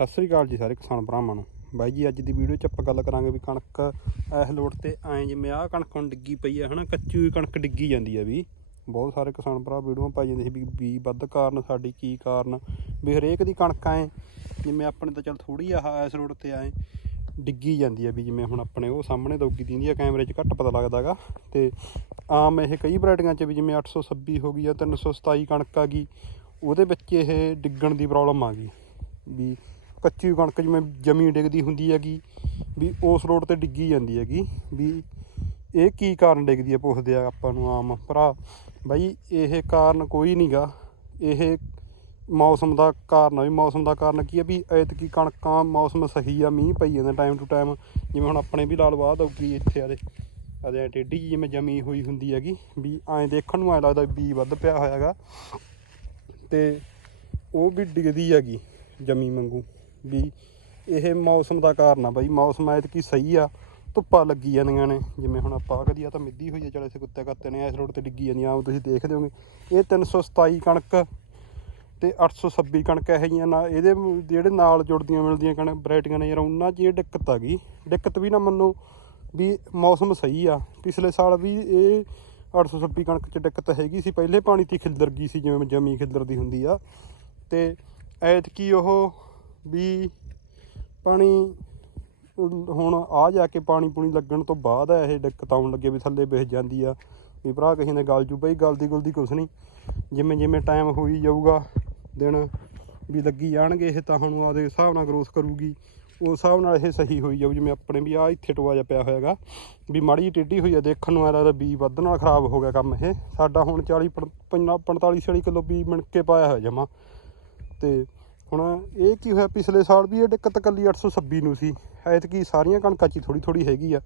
ਸਤਿ ਸ੍ਰੀ ਅਕਾਲ ਜੀ ਸਾਰੇ ਕਿਸਾਨ ਭਰਾਵਾਂ ਨੂੰ। ਬਾਈ ਜੀ, ਅੱਜ ਦੀ ਵੀਡੀਓ 'ਚ ਆਪਾਂ ਗੱਲ ਕਰਾਂਗੇ ਵੀ ਕਣਕ ਇਸ ਲੋਟ ਤੇ ਐਂ ਜਿਵੇਂ ਆਹ ਕਣਕ ਹੁਣ ਡਿੱਗੀ ਪਈ ਆ, ਹਨਾ? ਕੱਚੀ ਹੋਈ ਕਣਕ ਡਿੱਗੀ ਜਾਂਦੀ ਆ ਵੀ। ਬਹੁਤ ਸਾਰੇ ਕਿਸਾਨ ਭਰਾ ਵੀਡੀਓ ਪਾਈ ਜਾਂਦੇ ਸੀ ਵੀ ਬੀ ਵੱਧ ਕਾਰਨ, ਸਾਡੀ ਕੀ ਕਾਰਨ, ਵੀ ਹਰੇਕ ਦੀ ਕਣਕ ਐ, ਜਿਵੇਂ ਆਪਣੇ ਤਾਂ ਚੱਲ ਥੋੜੀ ਆ ਇਸ ਰੋਡ ਤੇ ਆਏ ਡਿੱਗੀ ਜਾਂਦੀ ਆ ਵੀ ਜਿਵੇਂ ਹੁਣ ਆਪਣੇ ਉਹ ਸਾਹਮਣੇ ਦੋਗੀ ਦਿੰਦੀ ਆ, ਕੈਮਰੇ 'ਚ ਘੱਟ ਪਤਾ ਲੱਗਦਾਗਾ ਤੇ ਆਮ ਇਹ ਕਈ ਵੈਰਾਈਟੀਆਂ 'ਚ ਵੀ ਜਿਵੇਂ 826 ਹੋ ਗਈ ਆ 327 ਕਣਕ ਆ ਗਈ, ਉਹਦੇ ਵਿੱਚ ਇਹ ਡਿੱਗਣ ਦੀ ਪ੍ਰੋਬਲਮ ਆ ਗਈ। ਵੀ ਕੱਚੀ ਕਣਕ ਜਿਵੇਂ ਜਮੀ ਡਿੱਗਦੀ ਹੁੰਦੀ ਹੈਗੀ, ਵੀ ਉਸ ਰੋਡ ਤੇ ਡਿੱਗੀ ਜਾਂਦੀ ਹੈਗੀ, ਵੀ ਇਹ ਕੀ ਕਾਰਨ ਡਿੱਗਦੀ ਹੈ ਪੁੱਛਦੇ ਆ ਆਪਾਂ ਨੂੰ ਆਮ ਭਰਾ। ਬਾਈ, ਇਹ ਕਾਰਨ ਕੋਈ ਨਹੀਂਗਾ ਇਹ ਮੌਸਮ ਦਾ ਕਾਰਨ ਆ ਵੀ ਮੌਸਮ ਦਾ ਕਾਰਨ ਕੀ ਹੈ ਵੀ ਐਤਕੀ ਕਣਕਾਂ ਮੌਸਮ ਸਹੀ ਆ, ਮੀਂਹ ਪਈ ਜਾਂਦਾ ਟਾਈਮ ਟੂ ਟਾਈਮ ਜਿਵੇਂ ਹੁਣ ਆਪਣੇ ਵੀ ਲਾਲ ਬਾਅਦ ਆਉਗੀ ਇੱਥੇ ਆਦੇ ਆਦੇ ਟੇਢੀ ਜਿਹੀ ਜਿਵੇਂ ਜਮੀ ਹੋਈ ਹੁੰਦੀ ਹੈਗੀ, ਵੀ ਐਂ ਦੇਖਣ ਨੂੰ ਐਂ ਲੱਗਦਾ ਵੀ ਬੀ ਵੱਧ ਪਿਆ ਹੋਇਆਗਾ ਤੇ ਉਹ ਵੀ ਡਿੱਗਦੀ ਹੈਗੀ ਜਮੀ ਵਾਂਗੂ। ਵੀ ਇਹ ਮੌਸਮ ਦਾ ਕਾਰਨ ਆ ਬਾਈ। ਮੌਸਮ ਐਤਕੀ ਸਹੀ ਆ, ਧੁੱਪਾਂ ਲੱਗੀ ਜਾਂਦੀਆਂ ਨੇ। ਜਿਵੇਂ ਹੁਣ ਆਪਾਂ ਕਦੀ ਆ ਤਾਂ ਮਿੱਦੀ ਹੋਈ ਆ, ਚਲੇ ਸੇ ਕੁੱਤੇ ਕੱਤੇ ਨੇ, ਇਸ ਰੋਡ ਤੇ ਡਿੱਗੀ ਜਾਂਦੀਆਂ ਆਮ ਤੁਸੀਂ ਦੇਖਦੇ ਹੋਗੇ ਇਹ 327 ਕਣਕ ਤੇ 826 ਕਣਕ ਇਹ ਜਿਹੀਆਂ ਨਾ, ਇਹਦੇ ਜਿਹੜੇ ਨਾਲ ਜੁੜਦੀਆਂ ਮਿਲਦੀਆਂ ਕਣਕ ਵੈਰਾਈਟੀਆਂ ਨੇ ਯਾਰ, ਉਹਨਾਂ 'ਚ ਇਹ ਦਿੱਕਤ ਆ ਗਈ। ਦਿੱਕਤ ਵੀ ਨਾ ਮੰਨੋ ਵੀ ਮੌਸਮ ਸਹੀ ਆ। ਪਿਛਲੇ ਸਾਲ ਵੀ ਇਹ 826 ਕਣਕ 'ਚ ਦਿੱਕਤ ਹੈਗੀ ਸੀ। ਪਹਿਲੇ ਪਾਣੀ ਤੇ ਖਿਲਦਰ ਗਈ ਸੀ, ਜਿਵੇਂ ਜਮੀ ਖਿੱਲਰਦੀ ਹੁੰਦੀ ਆ। ਤੇ ਐਤਕੀ ਉਹ ਵੀ ਪਾਣੀ ਹੁਣ ਆ ਜਾ ਕੇ ਪਾਣੀ ਪੂਣੀ ਲੱਗਣ ਤੋਂ ਬਾਅਦ ਇਹ ਦਿੱਕਤ ਆਉਣ ਲੱਗੇ ਵੀ ਥੱਲੇ ਵਿਹ ਜਾਂਦੀ ਆ। ਵੀ ਭਰਾ ਕਿਸੇ ਨੇ ਗੱਲ ਜੂ ਬਈ ਗਲਦੀ ਗੁਲਦੀ ਕੁਛ ਨਹੀਂ। ਜਿਵੇਂ ਜਿਵੇਂ ਟਾਈਮ ਹੋਈ ਜਾਊਗਾ, ਦਿਨ ਵੀ ਲੱਗੀ ਜਾਣਗੇ, ਇਹ ਤਾਂ ਹੁਣ ਆਪਦੇ ਹਿਸਾਬ ਨਾਲ ਗਰੋਥ ਕਰੂਗੀ। ਉਸ ਹਿਸਾਬ ਨਾਲ ਇਹ ਸਹੀ ਹੋਈ ਜਾਊ, ਜਿਵੇਂ ਆਪਣੇ ਵੀ ਆ ਇੱਥੇ ਟੋਆ ਜਿਹਾ ਪਿਆ ਹੋਇਆਗਾ। ਵੀ ਮਾੜੀ ਜਿਹੀ ਟੇਢੀ ਹੋਈ ਆ, ਦੇਖਣ ਨੂੰ ਐ ਲੱਗਦਾ ਬੀ ਵੱਧ ਨਾਲ ਖਰਾਬ ਹੋ ਗਿਆ ਕੰਮ ਇਹ। ਸਾਡਾ ਹੁਣ 40 45 ਛੜੀ ਕਿਲੋ ਬੀ ਮਿਣ ਕੇ ਪਾਇਆ ਹੋਇਆ ਜਮਾ। ਤੇ ਹੁਣ ਇਹ ਕੀ ਹੋਇਆ, ਪਿਛਲੇ ਸਾਲ ਵੀ ਇਹ ਦਿੱਕਤ ਕੱਲੀ 826 ਨੂੰ ਸੀ। ਐਤਕੀ ਸਾਰੀਆਂ ਕਣਕਾਂ 'ਚ ਥੋੜੀ ਥੋੜੀ ਹੈਗੀ ਆ।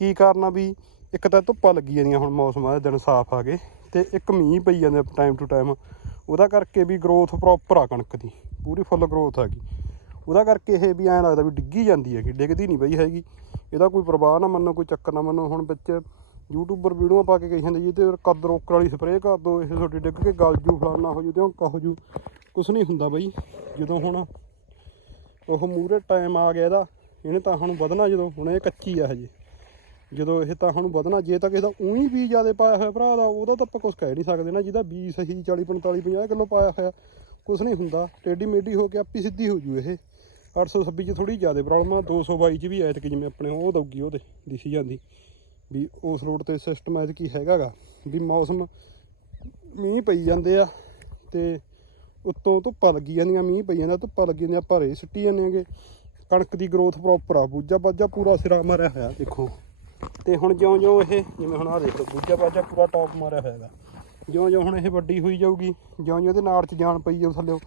ਕੀ ਕਾਰਨ ਆ ਵੀ ਇੱਕ ਤਾਂ ਧੁੱਪਾਂ ਲੱਗੀ ਜਾਂਦੀਆਂ ਹੁਣ ਮੌਸਮ ਆ ਦਿਨ ਸਾਫ਼ ਆ ਗਏ ਤੇ ਇੱਕ ਮੀਂਹ ਪਈ ਜਾਂਦੇ ਟਾਈਮ ਟੂ ਟਾਈਮ ਉਹਦਾ ਕਰਕੇ ਵੀ ਗਰੋਥ ਪ੍ਰੋਪਰ ਆ ਕਣਕ ਦੀ, ਪੂਰੀ ਫੁੱਲ ਗਰੋਥ ਆ ਗਈ ਉਹਦਾ ਕਰਕੇ ਇਹ ਵੀ ਐਂ ਲੱਗਦਾ ਵੀ ਡਿੱਗੀ ਜਾਂਦੀ ਹੈਗੀ, ਡਿੱਗਦੀ ਨਹੀਂ ਪਈ ਹੈਗੀ। ਇਹਦਾ ਕੋਈ ਪ੍ਰਵਾਹ ਨਾ ਮੰਨੋ, ਕੋਈ ਚੱਕਰ ਨਾ ਮੰਨੋ। ਹੁਣ ਵਿੱਚ ਯੂਟਿਊਬਰ ਵੀਡੀਓ ਪਾ ਕੇ ਕਹੀ ਜਾਂਦੇ ਜੀ, ਤੇ ਕੱਦ ਰੋਕਰ ਵਾਲੀ ਸਪਰੇਅ ਕਰ ਦੋ, ਇਹ ਤੁਹਾਡੀ ਡਿੱਗ ਕੇ ਗਲ ਜੂ, ਫਲਾਨਾ ਹੋ ਜੂ, ਤੇ ਕਹੋ ਜੂ। ਕੁਛ ਨਹੀਂ ਹੁੰਦਾ ਬਈ। ਜਦੋਂ ਹੁਣ ਉਹ ਮੂਰੇ ਟਾਈਮ ਆ ਗਿਆ ਇਹਦਾ, ਇਹਨੇ ਤਾਂ ਹੁਣ ਵਧਣਾ ਜਦੋਂ, ਹੁਣ ਇਹ ਕੱਚੀ ਆ ਹਜੇ। ਜਦੋਂ ਇਹ ਤਾਂ ਹੁਣ ਵਧਣਾ, ਜੇ ਤਾਂ ਕਿਸੇ ਦਾ ਉਹੀ ਵੀ ਜ਼ਿਆਦਾ ਪਾਇਆ ਹੋਇਆ ਭਰਾ ਦਾ, ਉਹਦਾ ਤਾਂ ਆਪਾਂ ਕੁਝ ਕਹਿ ਨਹੀਂ ਸਕਦੇ ਨਾ, ਜਿਹਦਾ ਬੀ ਸਹੀ 40 45 50 ਕਿਲੋ ਪਾਇਆ ਹੋਇਆ ਕੁਝ ਨਹੀਂ ਹੁੰਦਾ। ਟੇਢੀ ਮੇਢੀ ਹੋ ਕੇ ਆਪੀ ਸਿੱਧੀ ਹੋ ਜੂ ਇਹ। 826 ਚ ਥੋੜੀ ਜ਼ਿਆਦਾ ਪ੍ਰੋਬਲਮ ਆ 222 ਚ ਵੀ ਐਤਕ ਜਿਵੇਂ ਆਪਣੇ ਉਹ ਦਊਗੀ ਉਹਦੇ ਦਿਸੀ ਜਾਂਦੀ। ਵੀ ਉਸ ਰੋਡ ਤੇ ਸਿਸਟਮ ਐਤਕੀ ਹੈਗਾਗਾ, ਵੀ ਮੌਸਮ ਮੀਂਹ ਪਈ ਜਾਂਦੇ ਆ ਤੇ ਉੱਤੋਂ ਧੁੱਪਾਂ ਲੱਗੀ ਜਾਂਦੀਆਂ, ਮੀਂਹ ਪਈ ਜਾਂਦਾ, ਧੁੱਪਾਂ ਲੱਗੀ ਜਾਂਦੀਆਂ, ਆਪਾਂ ਭਾਰੇ ਸਿੱਟੀ ਜਾਂਦੇ ਆਂਗੇ। ਕਣਕ ਦੀ ਗਰੋਥ ਪ੍ਰੋਪਰ ਆ ਬੂਜਾ ਬਾਜਾ ਪੂਰਾ ਸਿਰਾ ਮਾਰਿਆ ਹੋਇਆ, ਦੇਖੋ। ਤੇ ਹੁਣ ਜਿਉਂ-ਜਿਉਂ ਇਹ, ਜਿਵੇਂ ਹੁਣ ਆ ਦੇਖ ਬੂਜਾ ਬਾਜਾ ਪੂਰਾ ਟੌਪ ਮਾਰਿਆ ਹੋਇਆ ਜਿਉਂ-ਜਿਉਂ ਹੁਣ ਇਹ ਵੱਡੀ ਹੋਈ ਜਾਊਗੀ, ਜਿਉਂ-ਜਿਉਂ ਇਹਦੇ ਨਾੜ 'ਚ ਜਾਨ ਪਈ ਜਾਊ ਥੱਲੇ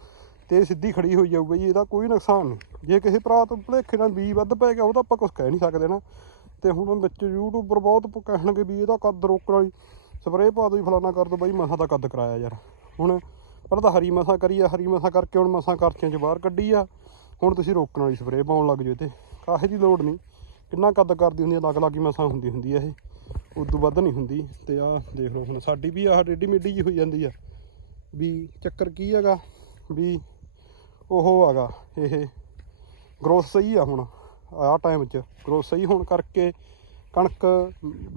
ਤੇ ਇਹ ਸਿੱਧੀ ਖੜੀ ਹੋਈ ਜਾਊ ਬਈ, ਇਹਦਾ ਕੋਈ ਨੁਕਸਾਨ ਨਹੀਂ। ਜੇ ਕਿਸੇ ਭਰਾ ਤੋਂ ਭੁਲੇਖੇ ਨਾਲ ਬੀ ਵੱਧ ਪੈ ਗਿਆ, ਉਹ ਤਾਂ ਆਪਾਂ ਕੁਝ ਕਹਿ ਨਹੀਂ ਸਕਦੇ ਨਾ। ਤੇ ਹੁਣ ਵਿੱਚ ਯੂਟਿਊਬਰ ਬਹੁਤ ਕਹਿਣਗੇ ਵੀ ਇਹਦਾ ਕੱਦ ਰੋਕਣ ਵਾਲੀ ਸਪਰੇਅ ਪਾ ਦੋ ਜੀ, ਫਲਾਨਾ ਕਰ ਦੋ ਬਈ, ਮਸਾ ਦਾ ਕੱਦ ਕਰਾਇਆ ਯਾਰ। ਹੁਣ ਪਹਿਲਾਂ ਤਾਂ ਹਰੀ ਮਸਾਂ ਕਰੀ ਆ, ਹਰੀ ਮਸਾਂ ਕਰਕੇ ਹੁਣ ਮਸਾਂ ਕਰਚਿਆਂ 'ਚ ਬਾਹਰ ਕੱਢੀ ਆ। ਹੁਣ ਤੁਸੀਂ ਰੋਕਣ ਵਾਲੀ ਸਪਰੇਅ ਪਾਉਣ ਲੱਗ ਜਾਓ ਤੇ ਕਾਹੇ ਦੀ ਲੋੜ ਨਹੀਂ। ਕਿੰਨਾ ਕੱਦ ਕਰਦੀ ਹੁੰਦੀ ਆ ਲੱਗ ਲੱਗ ਹੀ ਮਸਾਂ ਹੁੰਦੀ ਹੁੰਦੀ ਆ ਇਹ। ਉਦੋਂ ਵੱਧ ਨਹੀਂ ਹੁੰਦੀ। ਤੇ ਆਹ ਦੇਖ ਲਓ ਹੁਣ ਸਾਡੀ ਵੀ ਆਹ ਟੇਢੀ ਮੇਢੀ ਜੀ ਹੋਈ ਜਾਂਦੀ ਆ। ਵੀ ਚੱਕਰ ਕੀ ਹੈਗਾ? ਵੀ ਉਹ ਹੈਗਾ, ਇਹ ਗਰੋਥ ਸਹੀ ਆ ਹੁਣ, ਆਹ ਟਾਈਮ 'ਚ। ਗਰੋਥ ਸਹੀ ਹੋਣ ਕਰਕੇ ਕਣਕ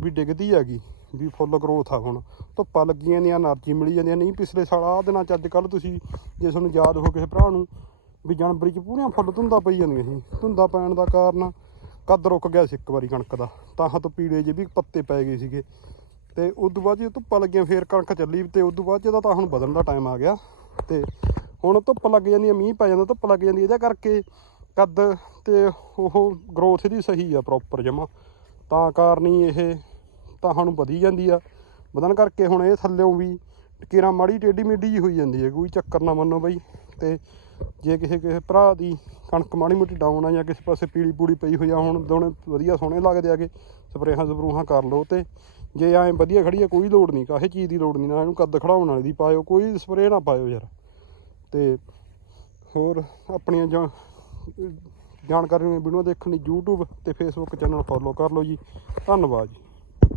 ਵੀ ਡਿੱਗਦੀ ਹੈਗੀ। ਵੀ ਫੁੱਲ ਗਰੋਥ ਆ ਹੁਣ। ਧੁੱਪਾਂ ਲੱਗੀਆਂ ਨੇ એનર્ਜੀ ਮਿਲੀ ਜਾਂਦੀ ਨਹੀਂ, ਪਿਛਲੇ ਸਾਲ ਆਹ ਦਿਨਾਂ ਚ ਅੱਜ ਕੱਲ ਤੁਸੀਂ ਜੇ ਤੁਹਾਨੂੰ ਯਾਦ ਹੋ ਕਿਸੇ ਭਰਾ ਨੂੰ, ਵੀ ਜਨਵਰੀ ਚ ਪੂਰੀਆਂ ਫੁੱਲ ਧੁੰਦਾ ਪਈ ਜਾਂਦੀਆਂ ਸੀ। ਧੁੰਦਾ ਪੈਣ ਦਾ ਕਾਰਨ ਕੱਦ ਰੁਕ ਗਿਆ ਸੀ ਇੱਕ ਵਾਰੀ ਕਣਕ ਦਾ। ਤਾਂ ਹੱਥ ਪੀਲੇ ਜੇ ਵੀ ਪੱਤੇ ਪੈ ਗਏ ਸੀਗੇ। ਤੇ ਉਸ ਤੋਂ ਬਾਅਦ ਜੇ ਧੁੱਪਾਂ ਲੱਗੀਆਂ, ਫੇਰ ਕਣਕ ਚੱਲੀ ਤੇ ਉਸ ਤੋਂ ਬਾਅਦ ਜਿਹਦਾ ਤਾਂ ਹੁਣ ਬਦਲਣ ਦਾ ਟਾਈਮ ਆ ਗਿਆ। ਤੇ ਹੁਣ ਧੁੱਪ ਲੱਗ ਜਾਂਦੀ ਹੈ ਮੀਂਹ ਪੈ ਜਾਂਦਾ, ਧੁੱਪ ਲੱਗ ਜਾਂਦੀ ਇਹਦਾ ਕਰਕੇ ਕੱਦ ਤੇ ਉਹ ਗਰੋਥ ਦੀ ਸਹੀ ਆ ਪ੍ਰੋਪਰ ਜਮਾ। ਤਾਂ ਕਾਰਨ ਹੀ ਇਹ ਤਾਂ ਹੁਣ ਵਧੀ ਜਾਂਦੀ ਆ। ਵਧਣ ਕਰਕੇ ਹੁਣ ਇਹ ਥੱਲਿਓਂ ਵੀ ਕਿਰਾਂ ਮਾੜੀ ਟੇਢੀ ਮੇਢੀ ਜੀ ਹੋਈ ਜਾਂਦੀ ਹੈ, ਕੋਈ ਚੱਕਰ ਨਾ ਮੰਨੋ ਬਈ। ਤੇ ਜੇ ਕਿਸੇ ਕਿਸੇ ਭਰਾ ਦੀ ਕਣਕ ਮਾੜੀ ਮੋਟੀ ਡਾਊਨ ਆ ਜਾਂ ਕਿਸੇ ਪਾਸੇ ਪੀਲੀ ਪੂੜੀ ਪਈ ਹੋਈ ਆ, ਹੁਣ ਦੋਨੇ ਵਧੀਆ ਸੋਹਣੇ ਲੱਗਦੇ ਆਗੇ, ਸਪਰੇਹਾਂ ਸਪਰੂਹਾਂ ਕਰ ਲਓ ਤੇ ਜੇ ਐਂ ਵਧੀਆ ਖੜੀ ਆ, ਕੋਈ ਲੋੜ ਨਹੀਂ, ਕਾਹੇ ਚੀਜ਼ ਦੀ ਲੋੜ ਨਹੀਂ, ਨਾ ਇਹਨੂੰ ਕੱਦ ਖੜਾਉਣ ਵਾਲੀ ਦੀ ਪਾਇਓ, ਕੋਈ ਸਪਰੇਅ ਨਾ ਪਾਇਓ ਯਾਰ। ਤੇ ਹੋਰ ਆਪਣੀਆਂ ਜਾਂ ਜਾਣਕਾਰੀ ਨੂੰ ਵੀਡੀਓ ਦੇਖਣ ਲਈ YouTube ਤੇ Facebook ਚੈਨਲ ਫੋਲੋ ਕਰ ਲਓ ਜੀ। ਧੰਨਵਾਦ ਜੀ।